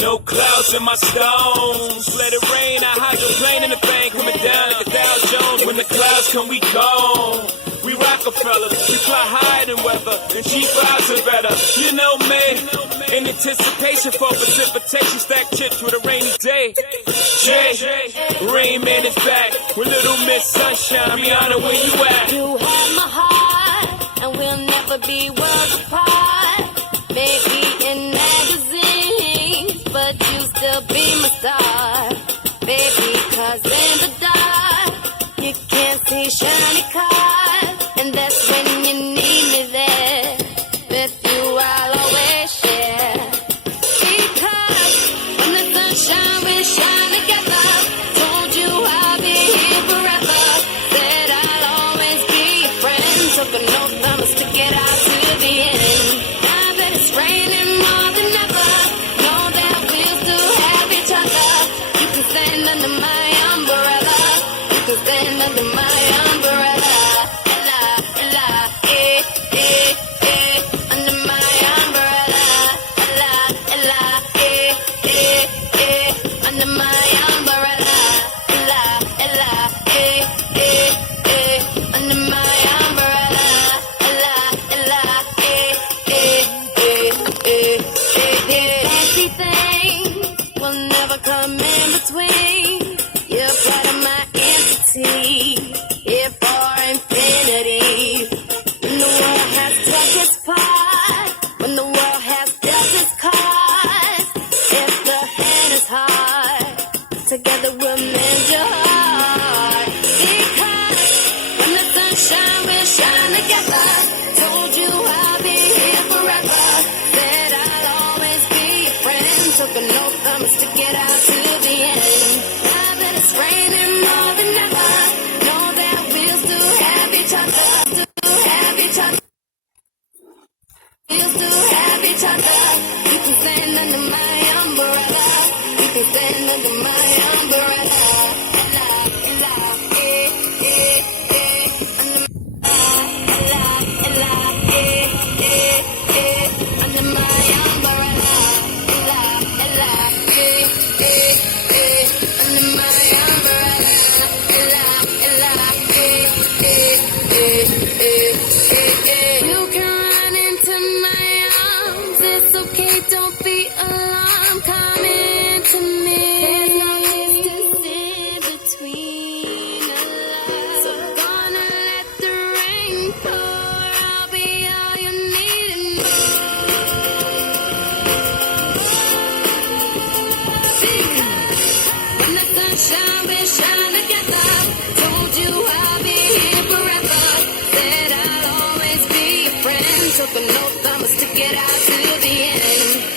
No clouds in my stones. Let it rain, I hydroplane in the bank. Coming down like a Dow Jones. When the clouds come, we gone. We Rockefeller, we fly higher than weather, and G5s are better. You know me, in anticipation for precipitation, stack chips with a rainy day. Jay, Rain Man is back with Little Miss Sunshine. Rihanna, where you at? You have my heart, and we'll never be worlds apart. Maybe in magazines, but you still be my star. Baby, 'cause in the dark, you can't see shiny cars. And that's when you need me there. With you I'll always share. Because when the sunshine will shine together. Told you I'll be here forever. Said I'll always be your friend. Took an oath I'ma stick it out to the end. Now that it's raining more than ever, know that we'll still have each other. You can stand under my umbrella. You can stand under my umbrella. Come in between. You're part of my entity. Here for infinity. When the world has struck its part, when the world has dealt its cards, if the hand is hard, together we'll mend your heart. Because when the sunshine will shine together. Told you I'll be here forever. Said I'll always be your friend. Took an oath I'ma stick it out to the end. Now that it's raining more than ever, know that we'll still have each other. Still have each other. We'll still have each other. You can stand under my umbrella. You can stand under my umbrella. Under my umbrella. You can run into my arms. It's okay, don't be alarmed. Come into me. There's no distance in between us. So gonna let the rain pour. I'll be all you need and more. When the sunshine will shine together. Told you I'll be here forever. Said I'll always be your friend. Took an oath I'ma stick it out to the end.